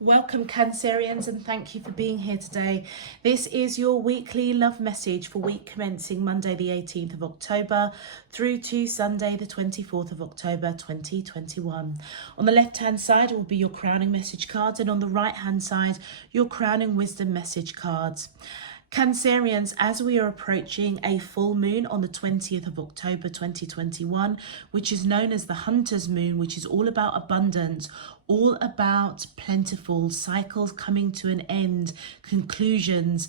Welcome Cancerians, and thank you for being here today. This is your weekly love message for week commencing Monday the 18th of October through to Sunday the 24th of October 2021. On the left hand side will be your crowning message cards, and on the right hand side your crowning wisdom message cards. Cancerians, as we are approaching a full moon on the 20th of October 2021, which is known as the Hunter's Moon, which is all about abundance, all about plentiful cycles coming to an end, conclusions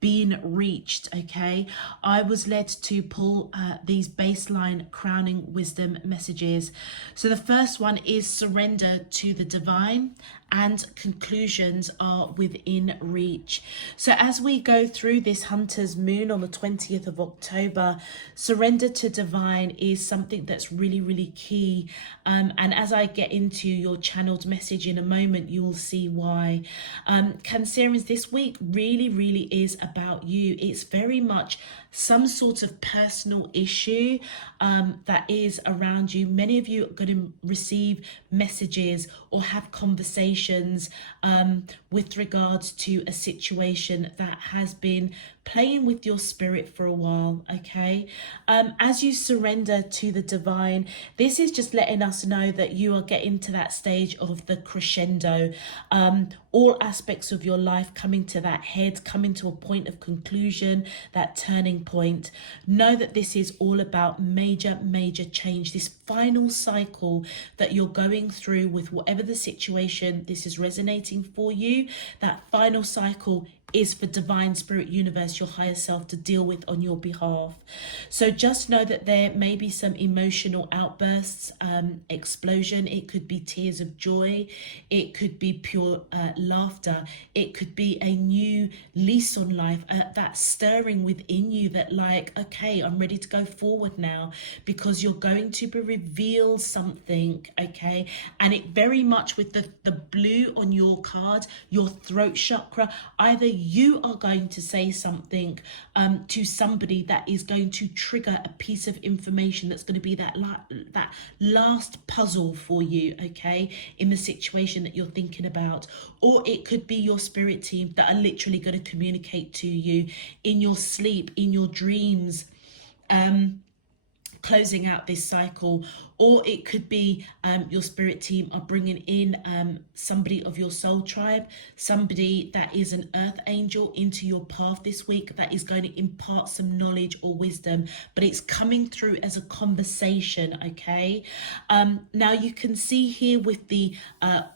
being reached. Okay, I was led to pull these baseline crowning wisdom messages. So the first one is surrender to the divine, and conclusions are within reach. So as we go through this Hunter's Moon on the 20th of October, surrender to divine is something that's really key. And as I get into your channeled message in a moment, you will see why. Cancerians, this week really is about you. It's very much some sort of personal issue that is around you. Many of you are going to receive messages or have conversations with regards to a situation that has been playing with your spirit for a while. Okay, as you surrender to the divine, this is just letting us know that you are getting to that stage of the crescendo, all aspects of your life coming to that head, coming to a point of conclusion, that turning point. Know that this is all about major change, this final cycle that you're going through with whatever the situation this is resonating for you. That final cycle is for divine spirit universe, your higher self, to deal with on your behalf. So just know that there may be some emotional outbursts, explosion. It could be tears of joy, it could be pure laughter, it could be a new lease on life, that stirring within you that like, okay, I'm ready to go forward now, because you're going to be revealed something. Okay, and it very much with the blue on your card, your throat chakra, either you are going to say something to somebody that is going to trigger a piece of information that's going to be that last puzzle for you, okay, in the situation that you're thinking about. Or it could be your spirit team that are literally going to communicate to you in your sleep, in your dreams, closing out this cycle. Or it could be your spirit team are bringing in somebody of your soul tribe, somebody that is an earth angel into your path this week that is going to impart some knowledge or wisdom, but it's coming through as a conversation. Okay, now you can see here with the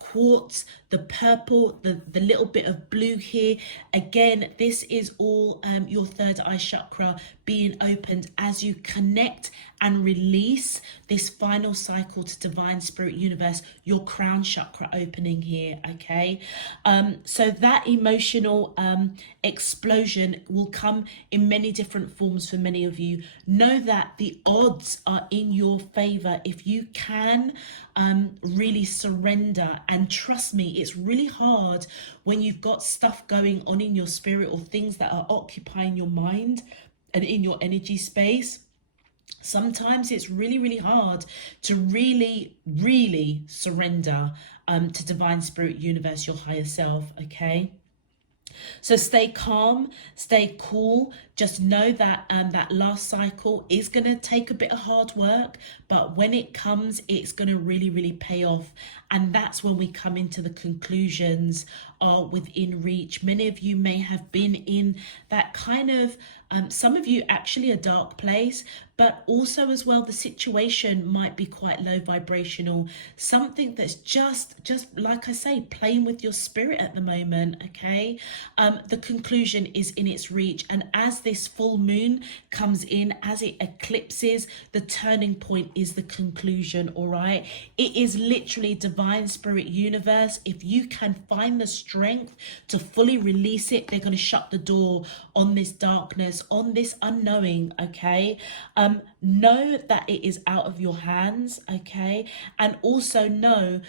quartz, the purple, the little bit of blue here, again, this is all your third eye chakra being opened as you connect and release this final cycle to divine spirit universe, your crown chakra opening here. Okay, so that emotional explosion will come in many different forms for many of you. Know that the odds are in your favor if you can really surrender. And trust me, it's really hard when you've got stuff going on in your spirit or things that are occupying your mind and in your energy space. Sometimes it's really hard to really surrender to divine spirit universe, your higher self. Okay, so stay calm, stay cool. Just know that that last cycle is going to take a bit of hard work, but when it comes, it's going to really pay off. And that's when we come into the conclusions are within reach. Many of you may have been in that kind of, some of you actually a dark place, but also as well, the situation might be quite low vibrational, something that's just like I say, playing with your spirit at the moment. Okay, the conclusion is in its reach, and as this full moon comes in, as it eclipses, the turning point is the conclusion. All right, it is literally divine spirit universe. If you can find the strength to fully release it, they're going to shut the door on this darkness, on this unknowing. Okay, know that it is out of your hands. Okay, and also know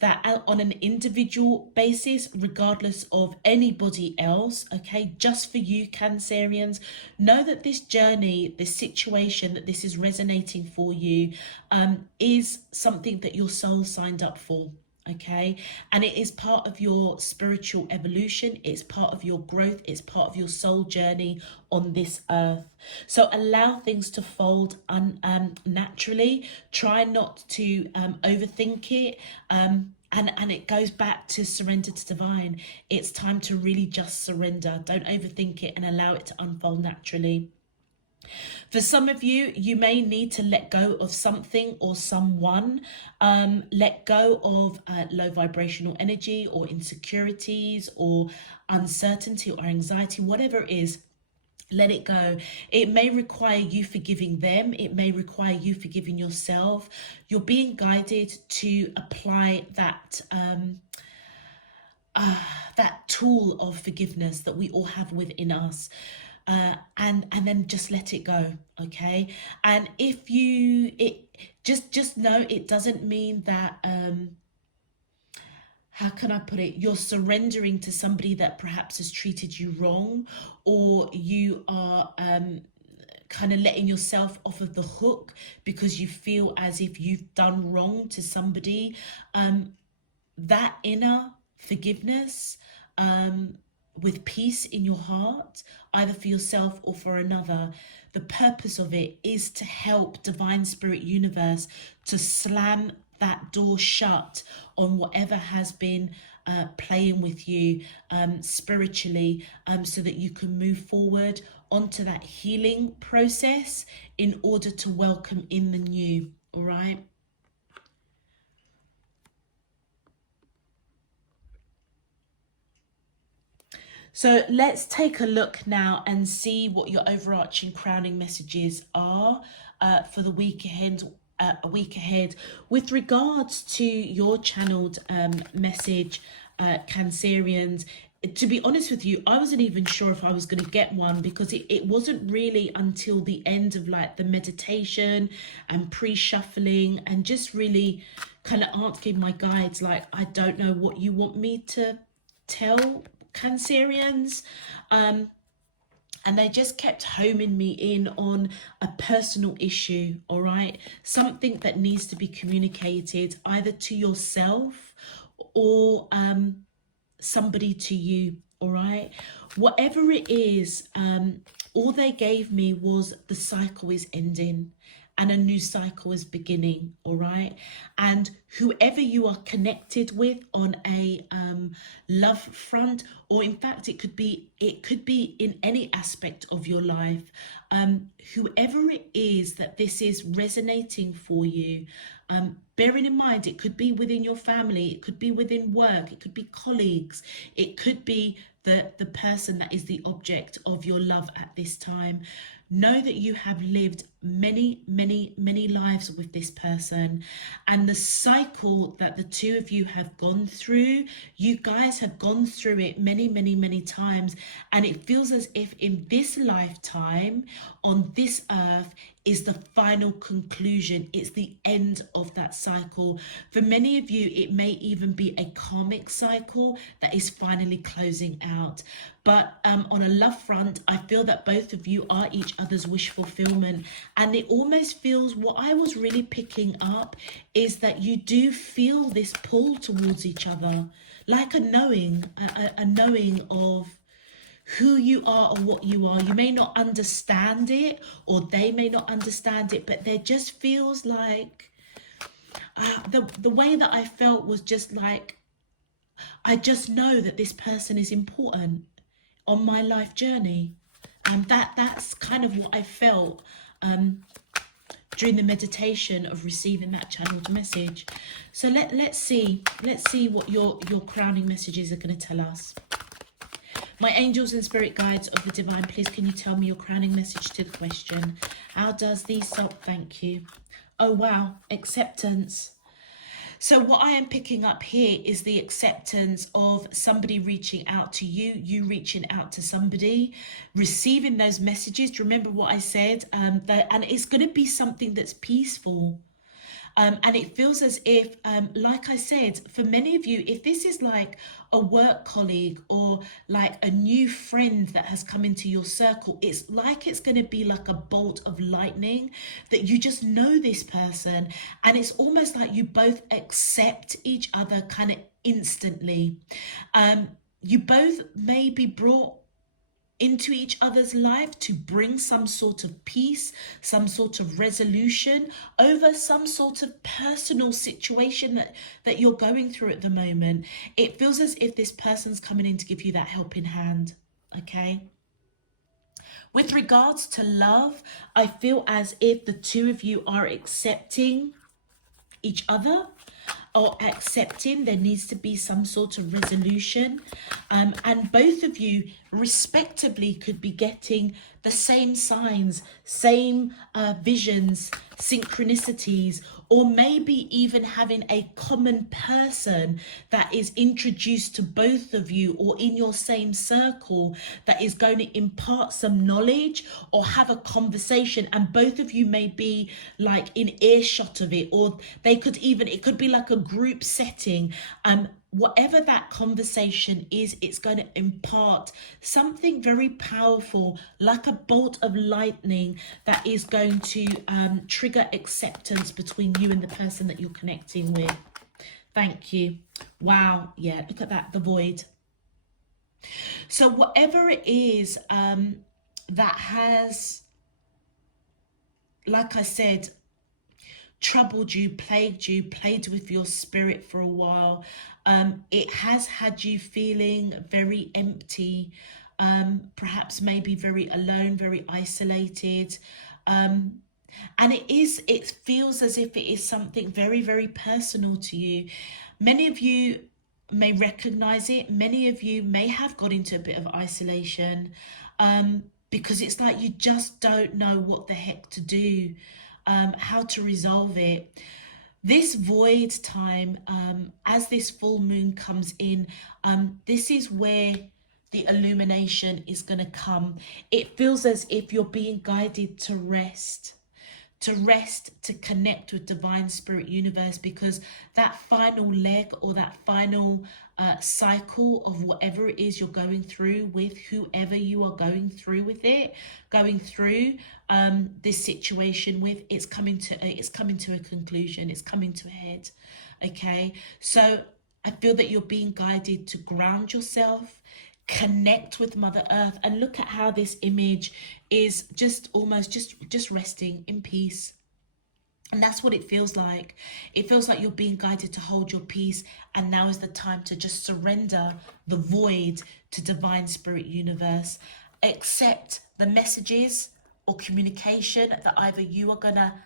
that on an individual basis, regardless of anybody else, okay, just for you Cancerians, know that this journey, this situation, that this is resonating for you, is something that your soul signed up for. okay? And it is part of your spiritual evolution. It's part of your growth. It's part of your soul journey on this earth. So allow things to fold naturally. Try not to overthink it. And it goes back to surrender to divine. It's time to really just surrender. Don't overthink it and allow it to unfold naturally. For some of you, you may need to let go of something or someone. Let go of low vibrational energy or insecurities or uncertainty or anxiety, whatever it is. Let it go. It may require you forgiving them. It may require you forgiving yourself. You're being guided to apply that that tool of forgiveness that we all have within us. And then just let it go, okay? And if you just know it doesn't mean that how can I put it? You're surrendering to somebody that perhaps has treated you wrong, or you are kind of letting yourself off of the hook because you feel as if you've done wrong to somebody. That inner forgiveness, with peace in your heart, either for yourself or for another, the purpose of it is to help divine spirit universe to slam that door shut on whatever has been playing with you spiritually, so that you can move forward onto that healing process in order to welcome in the new. All right. So let's take a look now and see what your overarching crowning messages are for the week ahead. With regards to your channeled message, Cancerians. To be honest with you, I wasn't even sure if I was going to get one, because it wasn't really until the end of like the meditation and pre-shuffling and just really kind of asking my guides, like, I don't know what you want me to tell Cancerians. And they just kept homing me in on a personal issue, all right? Something that needs to be communicated either to yourself or somebody to you, all right? Whatever it is, all they gave me was the cycle is ending and a new cycle is beginning, all right? And whoever you are connected with on a love front, or in fact it could be in any aspect of your life, whoever it is that this is resonating for you, bearing in mind it could be within your family, it could be within work, it could be colleagues, it could be the person that is the object of your love at this time. Know that you have lived many lives with this person, and the cycle that the two of you have gone through, you guys have gone through it many times, and it feels as if in this lifetime on this earth is the final conclusion. It's the end of that cycle. For many of you, it may even be a karmic cycle that is finally closing out. But on a love front, I feel that both of you are each other's wish fulfillment. And it almost feels, what I was really picking up is that you do feel this pull towards each other, like a knowing of who you are or what you are. You may not understand it, or they may not understand it, but there just feels like the way that I felt was just like, I just know that this person is important on my life journey. And that's kind of what I felt during the meditation of receiving that channeled message. So let's see what your crowning messages are going to tell us. My angels and spirit guides of the divine, please can you tell me your crowning message to the question? How does the soul, thank you. Oh wow, acceptance. So what I am picking up here is the acceptance of somebody reaching out to you, you reaching out to somebody, receiving those messages. Remember what I said, and it's going to be something that's peaceful. And it feels as if, like I said, for many of you, if this is like a work colleague or like a new friend that has come into your circle, it's like it's going to be like a bolt of lightning that you just know this person. And it's almost like you both accept each other kind of instantly. You both may be brought into each other's life to bring some sort of peace, some sort of resolution over some sort of personal situation that you're going through at the moment. It feels as if this person's coming in to give you that helping hand, okay? With regards to love, I feel as if the two of you are accepting each other, or accepting there needs to be some sort of resolution, and both of you respectively could be getting the same signs, same visions, synchronicities, or maybe even having a common person that is introduced to both of you or in your same circle that is going to impart some knowledge or have a conversation, and both of you may be like in earshot of it, or they could even, it could be like a group setting. Whatever that conversation is, it's going to impart something very powerful, like a bolt of lightning that is going to trigger acceptance between you and the person that you're connecting with. Thank you. Wow. Yeah, look at that, the void. So whatever it is that has, like I said, troubled you, played with your spirit for a while, it has had you feeling very empty, perhaps maybe very alone, very isolated, and it feels as if it is something very, very personal to you. Many of you may recognize it. Many of you may have got into a bit of isolation, because it's like you just don't know what the heck to do, how to resolve it. This void time, as this full moon comes in, this is where the illumination is going to come. It feels as if you're being guided to rest, to connect with divine spirit universe, because that final leg or that final cycle of whatever it is you're going through with whoever you are going through this situation with, it's coming to a conclusion, it's coming to a head. Okay, so I feel that you're being guided to ground yourself, connect with Mother Earth, and look at how this image is just almost just resting in peace. And that's what it feels like. It feels like you're being guided to hold your peace, and now is the time to just surrender the void to divine spirit universe. Accept the messages or communication that either you are gonna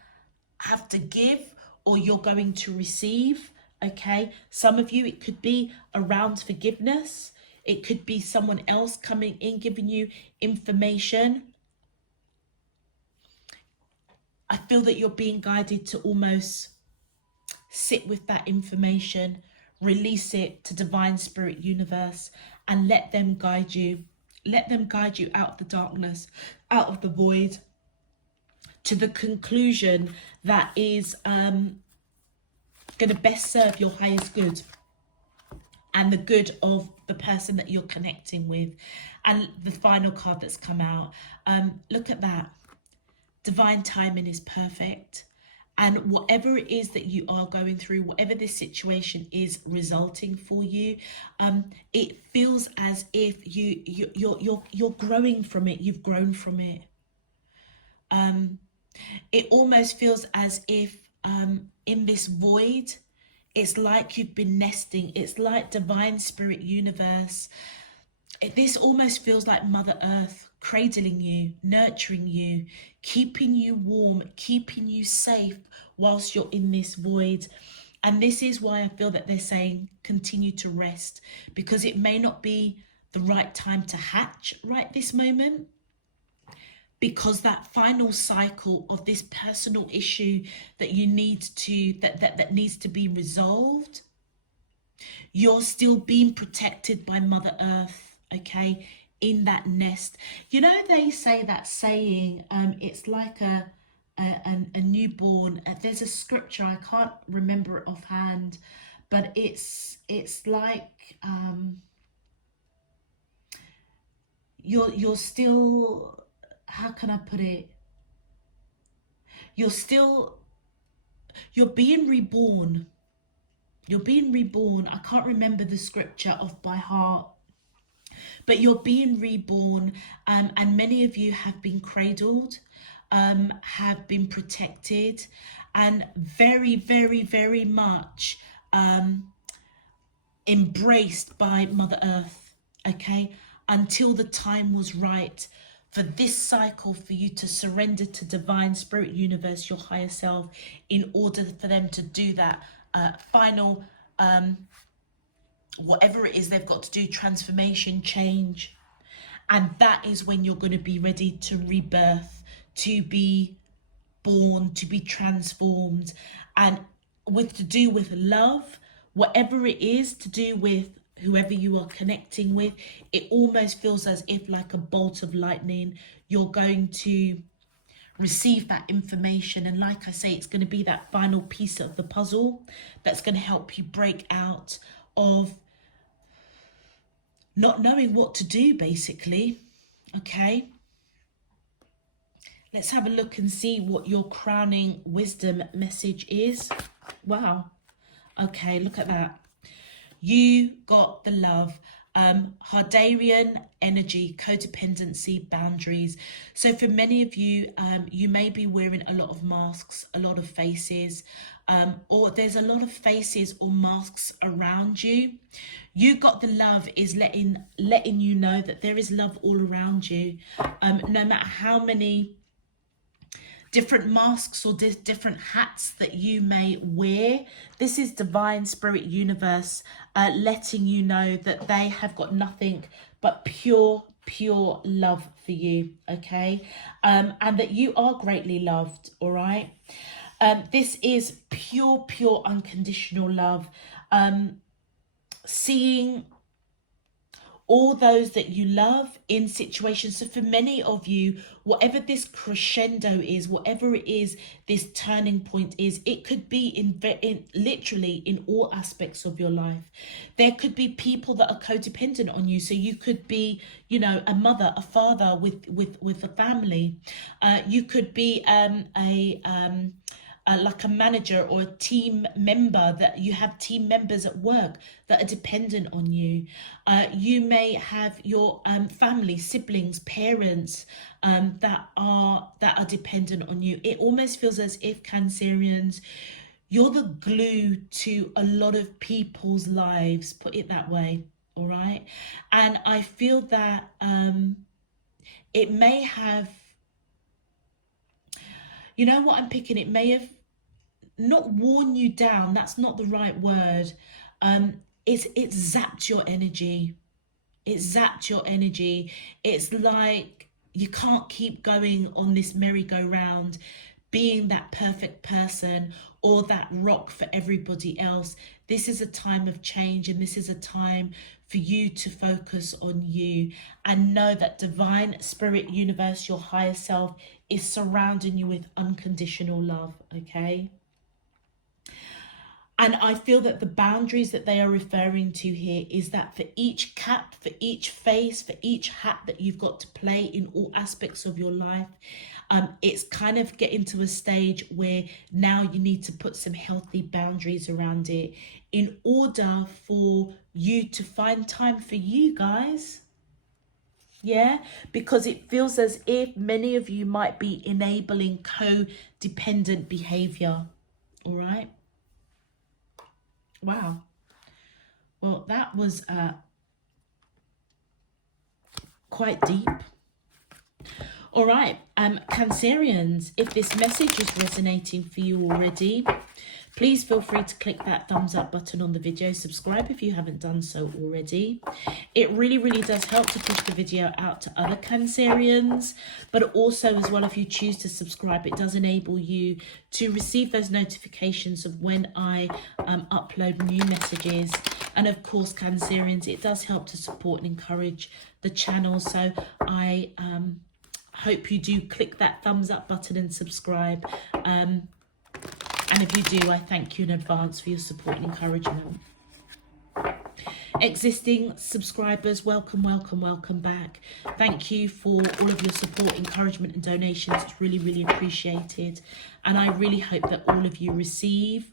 have to give or you're going to receive. Okay, some of you, it could be around forgiveness. It could be someone else coming in, giving you information. I feel that you're being guided to almost sit with that information, release it to divine spirit universe, and let them guide you. Let them guide you out of the darkness, out of the void, to the conclusion that is going to best serve your highest good and the good of the person that you're connecting with. And the final card that's come out, look at that. Divine timing is perfect. And whatever it is that you are going through, whatever this situation is resulting for you, it feels as if you're growing from it. You've grown from it. It almost feels as if in this void, it's like you've been nesting. It's like divine spirit universe. This almost feels like Mother Earth cradling you, nurturing you, keeping you warm, keeping you safe whilst you're in this void. And this is why I feel that they're saying continue to rest, because it may not be the right time to hatch right this moment, because that final cycle of this personal issue that you need to, that needs to be resolved, you're still being protected by Mother Earth, okay, in that nest. You know, they say that saying, it's like a a newborn. There's a scripture, I can't remember it offhand, but it's like you're still, how can I put it? You're being reborn. You're being reborn. I can't remember the scripture off by heart, but you're being reborn, and many of you have been cradled, have been protected, and very, very, very much embraced by Mother Earth, okay, until the time was right for this cycle, for you to surrender to divine spirit universe, your higher self, in order for them to do that final whatever it is they've got to do, transformation, change. And that is when you're going to be ready to rebirth, to be born, to be transformed. And to do with love, whatever it is to do with whoever you are connecting with, it almost feels as if, like a bolt of lightning, you're going to receive that information. And like I say, it's going to be that final piece of the puzzle that's going to help you break out of not knowing what to do, basically. Okay, let's have a look and see what your crowning wisdom message is. Wow. Okay, look at that. You got the love. Hardarian energy, codependency, boundaries. So for many of you, you may be wearing a lot of masks, a lot of faces, or there's a lot of faces or masks around you. You got the love is letting you know that there is love all around you, no matter how many different masks or different hats that you may wear. This is divine spirit universe letting you know that they have got nothing but pure love for you, okay? And that you are greatly loved, all right? This is pure unconditional love. Seeing all those that you love in situations. So for many of you, whatever this crescendo is, whatever it is, this turning point is, it could be in literally in all aspects of your life. There could be people that are codependent on you. So you could be, you know, a mother, a father with a family. You could be like a manager or a team member, that you have team members at work that are dependent on you. You may have your family, siblings, parents that are dependent on you. It almost feels as if, Cancerians, you're the glue to a lot of people's lives, put it that way, all right? And I feel that it may have, you know what I'm picking, it may have not worn you down, that's not the right word. It's zapped your energy. It zapped your energy. It's like you can't keep going on this merry-go-round, being that perfect person or that rock for everybody else. This is a time of change, and this is a time for you to focus on you and know that divine spirit universe, your higher self, is surrounding you with unconditional love, okay? And I feel that the boundaries that they are referring to here is that for each cap, for each face, for each hat that you've got to play in all aspects of your life, it's kind of getting to a stage where now you need to put some healthy boundaries around it in order for you to find time for you, guys. Yeah, because it feels as if many of you might be enabling codependent behavior. All right. Wow. Well, that was quite deep. All right, Cancerians, if this message is resonating for you already, please feel free to click that thumbs up button on the video. Subscribe if you haven't done so already. It really does help to push the video out to other Cancerians, but also as well, if you choose to subscribe, it does enable you to receive those notifications of when I upload new messages. And of course, Cancerians, it does help to support and encourage the channel. So I hope you do click that thumbs up button and subscribe. And if you do, I thank you in advance for your support and encouragement. Existing subscribers, welcome, welcome, welcome back. Thank you for all of your support, encouragement and donations. It's really, really appreciated. And I really hope that all of you receive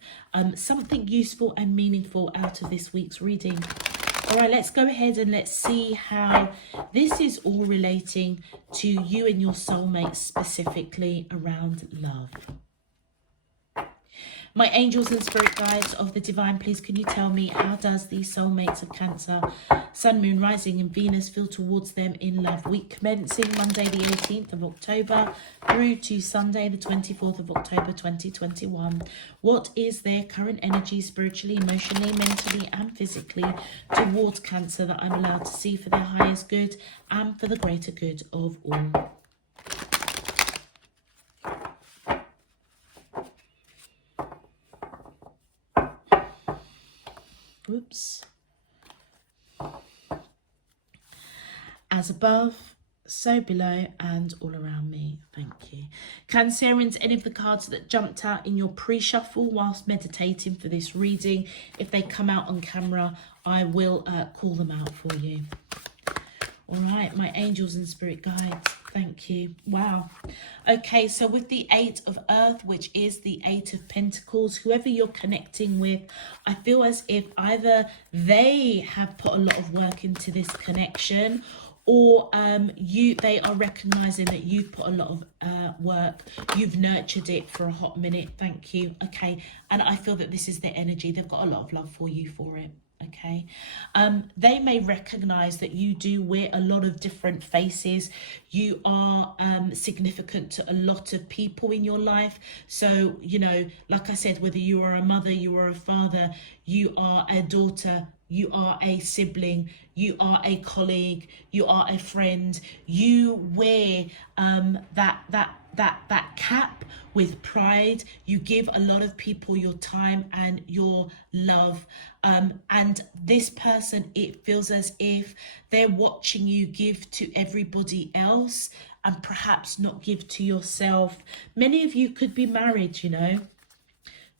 something useful and meaningful out of this week's reading. All right, let's go ahead and let's see how this is all relating to you and your soulmate, specifically around love. My angels and spirit guides of the divine, please can you tell me, how does the soulmates of Cancer, Sun, Moon, Rising and Venus feel towards them in love? Week commencing Monday the 18th of October through to Sunday the 24th of October 2021. What is their current energy spiritually, emotionally, mentally and physically towards Cancer that I'm allowed to see for their highest good and for the greater good of all? Whoops. As above, so below and all around me. Thank you. Cancerians, any of the cards that jumped out in your pre-shuffle whilst meditating for this reading, if they come out on camera, I will call them out for you. All right, my angels and spirit guides, thank you. Wow. Okay, so with the 8 of Earth, which is the 8 of Pentacles, whoever you're connecting with, I feel as if either they have put a lot of work into this connection, or they are recognizing that you've put a lot of work, you've nurtured it for a hot minute. Thank you. Okay, and I feel that this is their energy. They've got a lot of love for you for it. Okay, they may recognize that you do wear a lot of different faces. You are significant to a lot of people in your life. So, you know, like I said, whether you are a mother, you are a father, you are a daughter, you are a sibling, you are a colleague, you are a friend, you wear that cap with pride. You give a lot of people your time and your love, and this person, it feels as if they're watching you give to everybody else and perhaps not give to yourself. Many of you could be married, you know,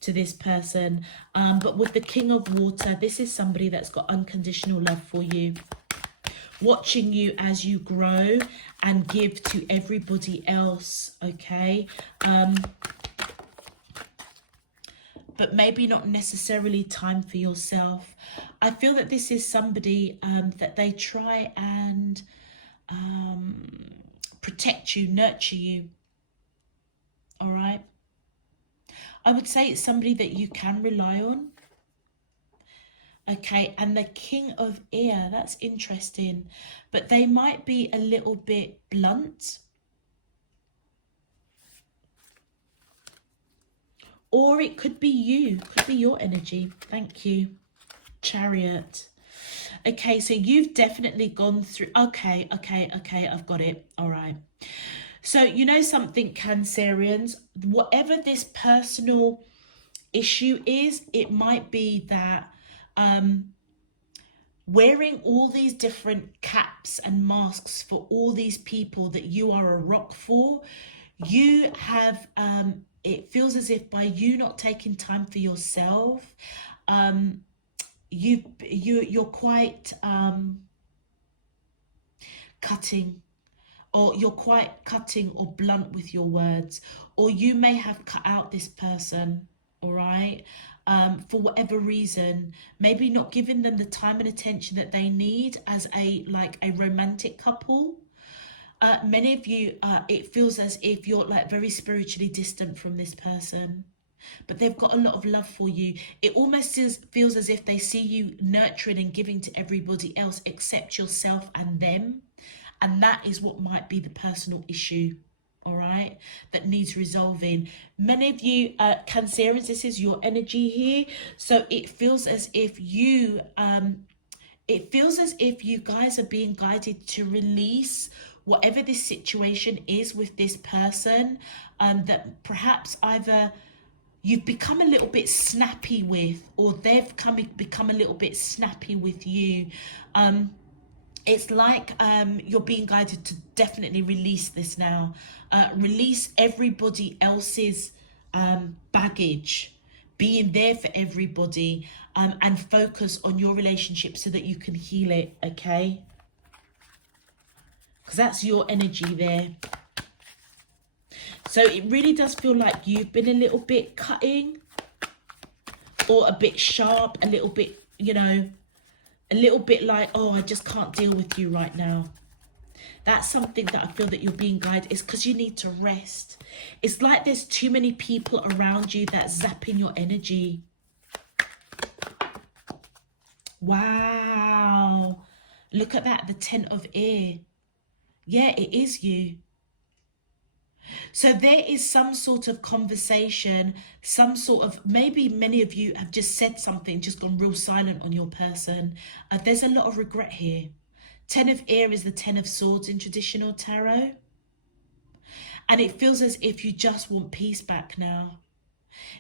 to this person, but with the King of Water, this is somebody that's got unconditional love for you, watching you as you grow and give to everybody else. Okay, but maybe not necessarily time for yourself. I feel that this is somebody that they try and protect you, nurture you. All right, I would say it's somebody that you can rely on. Okay, and the King of Air, that's interesting, but they might be a little bit blunt, or it could be you, could be your energy. Thank you. Chariot. Okay, so you've definitely gone through, okay, I've got it. All right, so you know something, Cancerians, whatever this personal issue is, it might be that wearing all these different caps and masks for all these people that you are a rock for, you have it feels as if by you not taking time for yourself, you're quite cutting, or you're quite cutting or blunt with your words, or you may have cut out this person. All right, for whatever reason, maybe not giving them the time and attention that they need as a romantic couple. Many of you, it feels as if you're like very spiritually distant from this person, but they've got a lot of love for you. It almost feels as if they see you nurturing and giving to everybody else except yourself and them, and that is what might be the personal issue. All right, that needs resolving. Many of you Cancerians, this is your energy here, so it feels as if you guys are being guided to release whatever this situation is with this person, that perhaps either you've become a little bit snappy with, or they've become a little bit snappy with you. It's like you're being guided to definitely release this now. Release everybody else's baggage, being there for everybody, and focus on your relationship so that you can heal it, okay? Because that's your energy there. So it really does feel like you've been a little bit cutting, or a bit sharp, a little bit, you know, a little bit like, oh, I just can't deal with you right now. That's something that I feel that you're being guided. It's because you need to rest. It's like there's too many people around you that's zapping your energy. Wow. Look at that, the 10 of air. Yeah, it is you. So there is some sort of conversation, some sort of, maybe many of you have just said something, just gone real silent on your person. There's a lot of regret here. 10 of air is the 10 of swords in traditional tarot. And it feels as if you just want peace back now.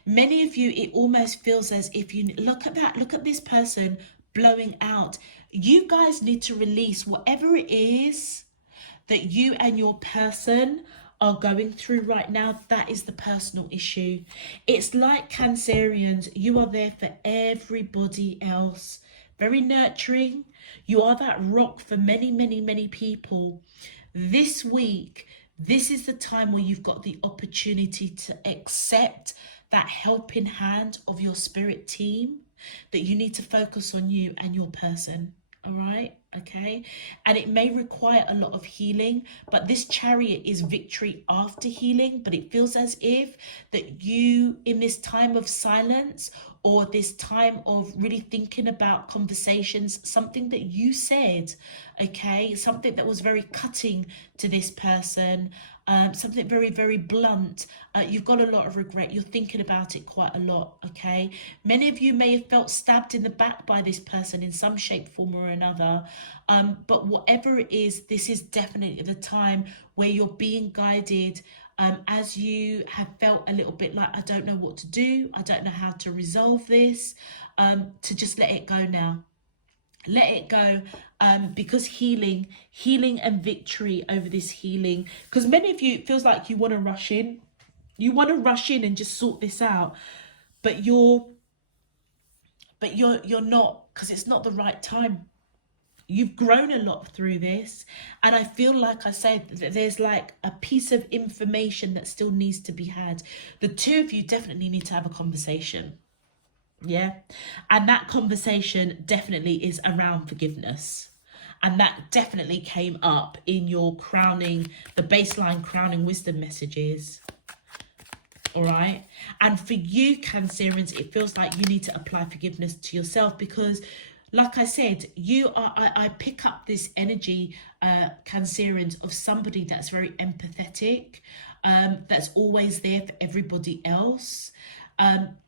Many of you, it almost feels as if you, look at that, look at this person blowing out. You guys need to release whatever it is that you and your person are going through right now. That is the personal issue. It's like Cancerians, you are there for everybody else. Very nurturing. You are that rock for many, many, many people. This week, this is the time where you've got the opportunity to accept that helping hand of your spirit team, that you need to focus on you and your person. All right, okay, and it may require a lot of healing, but this Chariot is victory after healing. But it feels as if that you, in this time of silence, or this time of really thinking about conversations, something that you said, okay, something that was very cutting to this person, something very, very blunt, you've got a lot of regret. You're thinking about it quite a lot, okay? Many of you may have felt stabbed in the back by this person in some shape, form or another. But whatever it is, this is definitely the time where you're being guided, as you have felt a little bit like, I don't know what to do, I don't know how to resolve this, to just let it go now. Let it go, because healing and victory over this healing, because many of you, it feels like you want to rush in. You want to rush in and just sort this out, but you're not, because it's not the right time. You've grown a lot through this, and I feel like I said that there's like a piece of information that still needs to be had. The two of you definitely need to have a conversation. Yeah, and that conversation definitely is around forgiveness, and that definitely came up in your crowning, the baseline crowning wisdom messages. All right, and for you Cancerians, it feels like you need to apply forgiveness to yourself, because like I said, you are, I pick up this energy, Cancerians, of somebody that's very empathetic, that's always there for everybody else.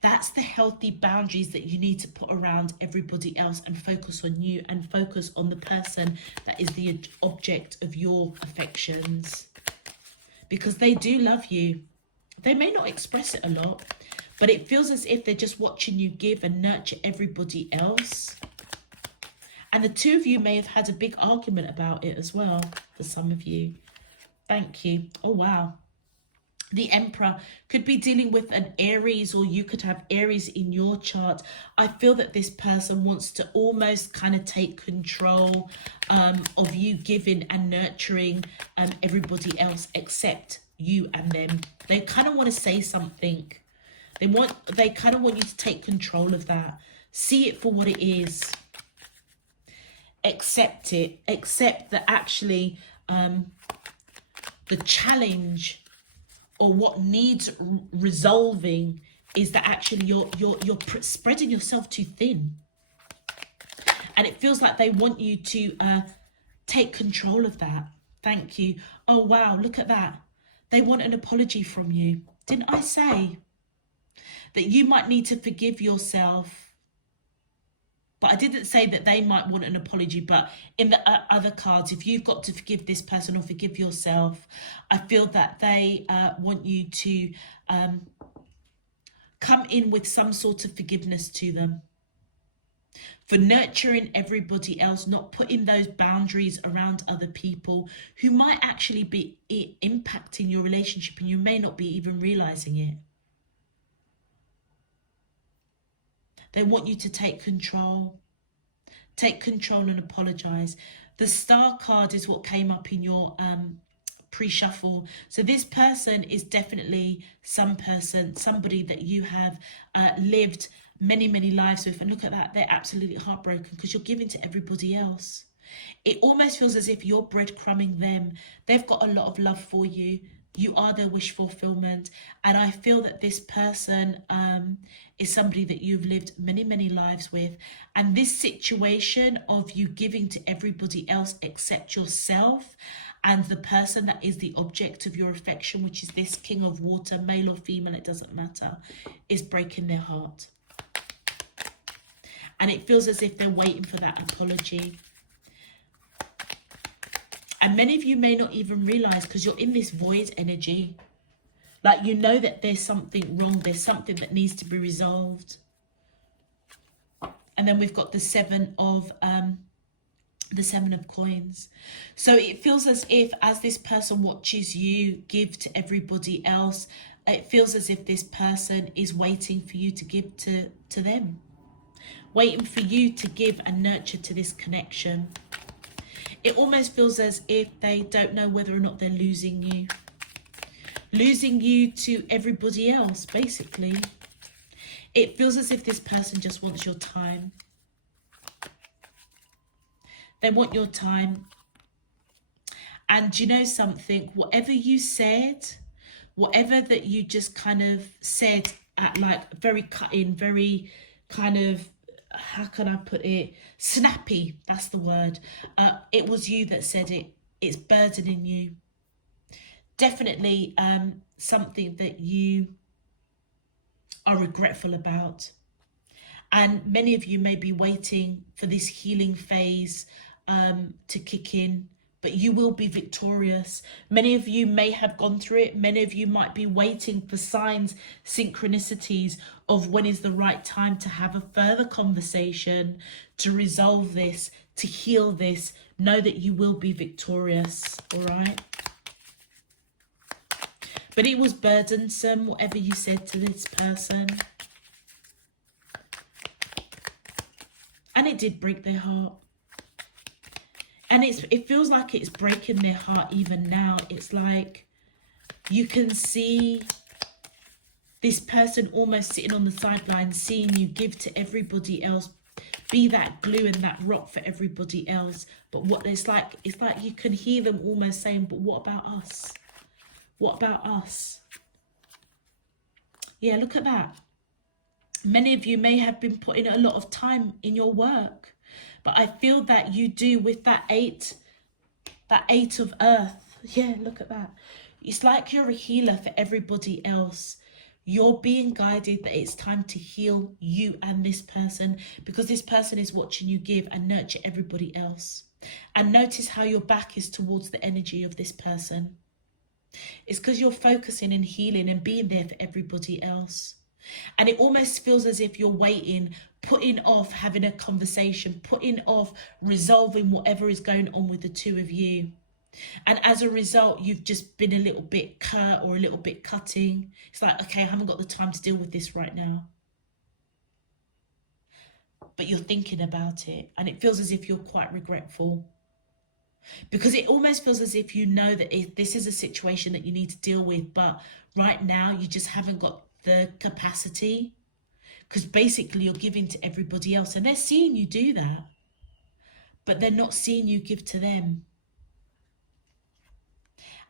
That's the healthy boundaries that you need to put around everybody else, and focus on you and focus on the person that is the object of your affections, because they do love you. They may not express it a lot, but it feels as if they're just watching you give and nurture everybody else. And the two of you may have had a big argument about it as well, for some of you. Thank you. Oh, wow. The Emperor could be dealing with an Aries, or you could have Aries in your chart. I feel that this person wants to almost kind of take control of you giving and nurturing everybody else except you and them. They kind of want to say something. They kind of want you to take control of that. See it for what it is. Accept it. Accept that actually the challenge, or what needs resolving, is that actually you're spreading yourself too thin, and it feels like they want you to take control of that. Thank you. Oh wow, look at that. They want an apology from you. Didn't I say that you might need to forgive yourself? But I didn't say that they might want an apology. But in the other cards, if you've got to forgive this person or forgive yourself, I feel that they want you to come in with some sort of forgiveness to them. for nurturing everybody else, not putting those boundaries around other people who might actually be impacting your relationship and you may not be even realizing it. They want you to take control. Take control and apologize. The Star card is what came up in your pre-shuffle. So this person is definitely somebody that you have lived many lives with. And look at that, they're absolutely heartbroken because you're giving to everybody else. It almost feels as if you're breadcrumbing them. They've got a lot of love for you. You are their wish fulfillment. And I feel that this person is somebody that you've lived many lives with. And this situation of you giving to everybody else except yourself and the person that is the object of your affection, which is this King of Water, male or female, it doesn't matter, is breaking their heart. And it feels as if they're waiting for that apology. And many of you may not even realize, because you're in this void energy. Like, you know that there's something wrong. There's something that needs to be resolved. And then we've got the seven of coins. So it feels as if, as this person watches you give to everybody else, it feels as if this person is waiting for you to give to them. Waiting for you to give and nurture to this connection. It almost feels as if they don't know whether or not they're losing you. Losing you to everybody else, basically. It feels as if this person just wants your time. They want your time. And you know something? Whatever you said, whatever that you just kind of said at like very cutting, very kind of, how can I put it? Snappy, that's the word. It was you that said it. It's burdening you. Definitely something that you are regretful about. And many of you may be waiting for this healing phase to kick in, but you will be victorious. Many of you may have gone through it. Many of you might be waiting for signs, synchronicities of when is the right time to have a further conversation, to resolve this, to heal this. Know that you will be victorious, all right? But it was burdensome, whatever you said to this person. And it did break their heart. And it feels like it's breaking their heart even now. It's like you can see this person almost sitting on the sidelines, seeing you give to everybody else, be that glue and that rock for everybody else. But what it's like you can hear them almost saying, but what about us? What about us? Yeah, look at that. Many of you may have been putting a lot of time in your work. But I feel that you do with that eight of earth. Yeah, look at that. It's like you're a healer for everybody else. You're being guided that it's time to heal you and this person, because this person is watching you give and nurture everybody else. And notice how your back is towards the energy of this person. It's because you're focusing and healing and being there for everybody else. And it almost feels as if you're waiting, putting off having a conversation, putting off resolving whatever is going on with the two of you. And as a result, you've just been a little bit curt or a little bit cutting. It's like, okay, I haven't got the time to deal with this right now. But you're thinking about it, and it feels as if you're quite regretful. Because it almost feels as if you know that this is a situation that you need to deal with, but right now you just haven't got the capacity, because basically you're giving to everybody else and they're seeing you do that, but they're not seeing you give to them.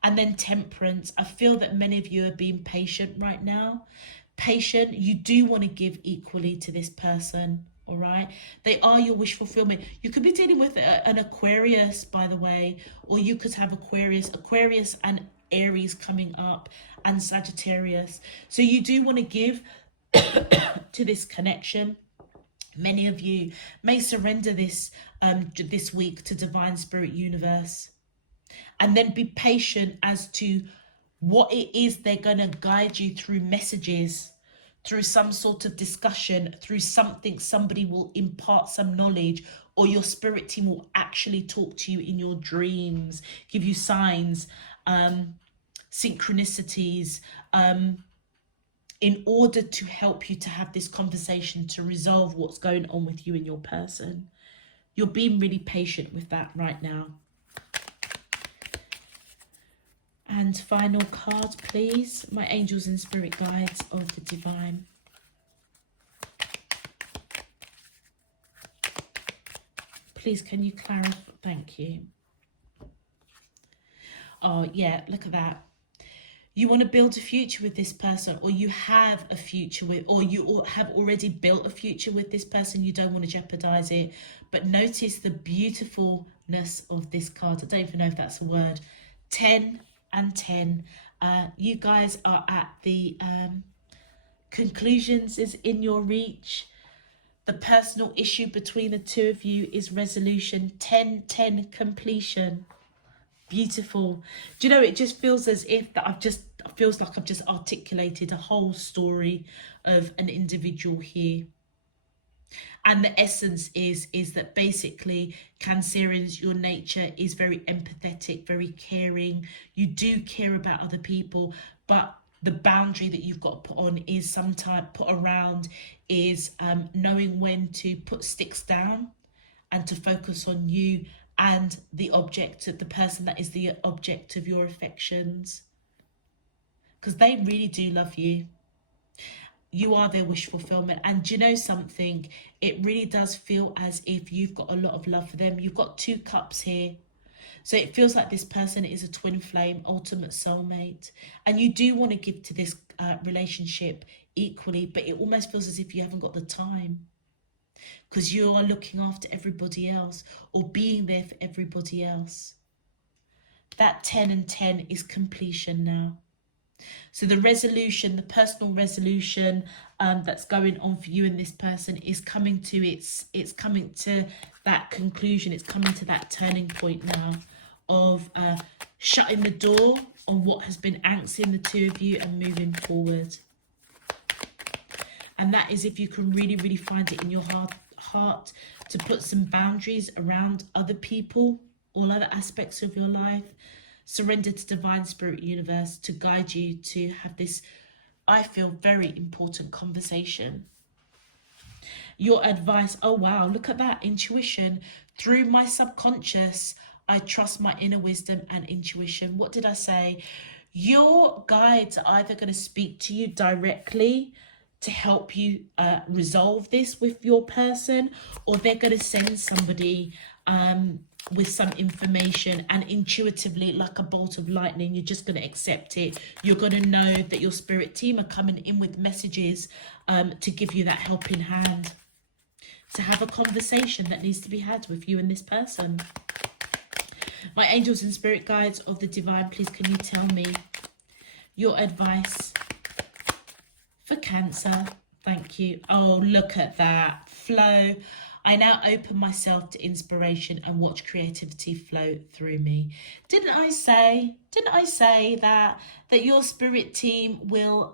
And then temperance. I feel that many of you are being patient right now. Patient. You do want to give equally to this person, all right? They are your wish fulfillment. You could be dealing with an Aquarius, by the way, or you could have Aquarius and Aries coming up, and Sagittarius. So you do want to give to this connection. Many of you may surrender this this week to Divine Spirit Universe, and then be patient as to what it is they're going to guide you through messages through some sort of discussion, through something, somebody will impart some knowledge, or your spirit team will actually talk to you in your dreams, give you signs, synchronicities, in order to help you to have this conversation, to resolve what's going on with you and your person. You're being really patient with that right now. And final card, please. My angels and spirit guides of the divine. Please, can you clarify? Thank you. Oh, yeah, look at that. You want to build a future with this person, or you have a future with, or you have already built a future with this person. You don't want to jeopardize it. But notice the beautifulness of this card. I don't even know if that's a word. 10 and 10. You guys are at the conclusions is in your reach. The personal issue between the two of you is resolution. 10-10 completion. Beautiful. Do you know, it just feels as if that feels like I've just articulated a whole story of an individual here. And the essence is that basically, Cancerians, your nature is very empathetic, very caring. You do care about other people, but the boundary that you've got to put on is sometimes put around is knowing when to put sticks down and to focus on you and the object of the person that is the object of your affections, because they really do love you. You are their wish fulfillment. And do you know something? It really does feel as if you've got a lot of love for them. You've got 2 cups here. So it feels like this person is a twin flame, ultimate soulmate. And you do want to give to this relationship equally, but it almost feels as if you haven't got the time, because you are looking after everybody else or being there for everybody else. That 10 and 10 is completion now. So the resolution, the personal resolution that's going on for you and this person is coming to it's coming to that conclusion. It's coming to that turning point now of shutting the door on what has been angsting the two of you and moving forward. And that is if you can really, really find it in your heart to put some boundaries around other people, all other aspects of your life. Surrender to divine spirit universe to guide you to have this, I feel, very important conversation. Your advice, oh wow, look at that, intuition. Through my subconscious, I trust my inner wisdom and intuition. What did I say? Your guides are either going to speak to you directly to help you resolve this with your person, or they're going to send somebody with some information, and intuitively, like a bolt of lightning, you're just going to accept it. You're going to know that your spirit team are coming in with messages to give you that helping hand, to have a conversation that needs to be had with you and this person. My angels and spirit guides of the divine, please can you tell me your advice for Cancer? Thank you. Oh, look at that flow. I now open myself to inspiration and watch creativity flow through me. Didn't I say that your spirit team will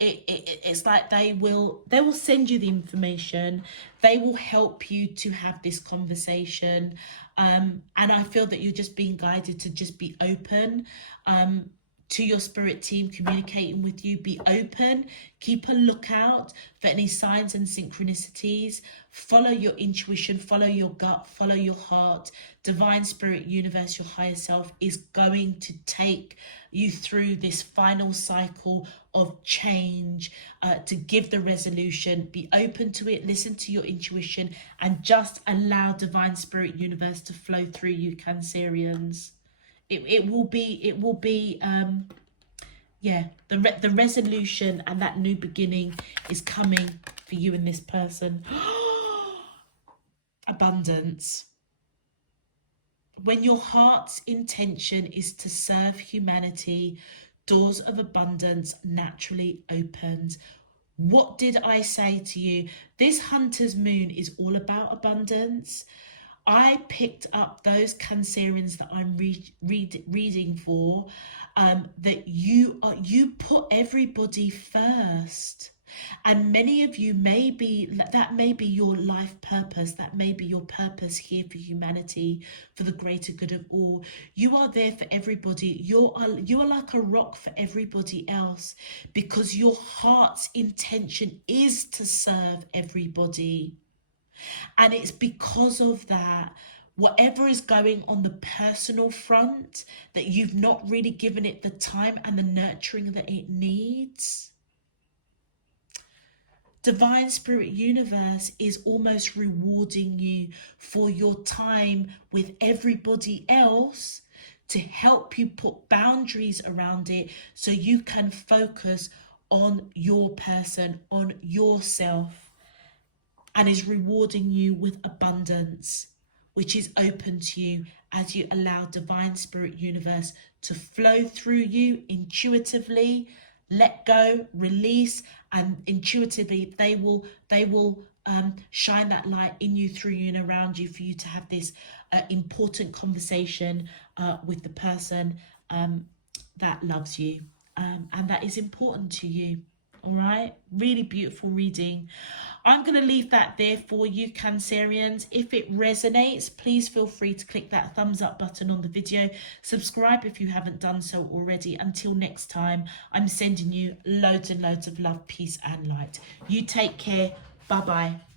it's like they will send you the information. They will help you to have this conversation. And I feel that you're just being guided to just be open to your spirit team communicating with you. Be open, keep a lookout for any signs and synchronicities. Follow your intuition, follow your gut, follow your heart. Divine spirit universe, your higher self, is going to take you through this final cycle of change to give the resolution. Be open to it, listen to your intuition, and just allow divine spirit universe to flow through you, Cancerians. It will be the resolution and that new beginning is coming for you and this person. Abundance. When your heart's intention is to serve humanity, doors of abundance naturally opens. What did I say to you? This Hunter's Moon is all about abundance. I picked up those Cancerians that I'm reading for, that you put everybody first. And many of you that may be your life purpose, that may be your purpose here for humanity, for the greater good of all. You are there for everybody. You are like a rock for everybody else, because your heart's intention is to serve everybody. And it's because of that, whatever is going on the personal front, that you've not really given it the time and the nurturing that it needs. Divine Spirit Universe is almost rewarding you for your time with everybody else, to help you put boundaries around it so you can focus on your person, on yourself, and is rewarding you with abundance, which is open to you as you allow Divine Spirit Universe to flow through you intuitively. Let go, release, and intuitively they will shine that light in you, through you, and around you, for you to have this important conversation with the person that loves you, and that is important to you. All right, really beautiful reading. I'm going to leave that there for you, Cancerians. If it resonates, please feel free to click that thumbs up button on the video. Subscribe if you haven't done so already. Until next time, I'm sending you loads and loads of love, peace and light. You take care. Bye-bye.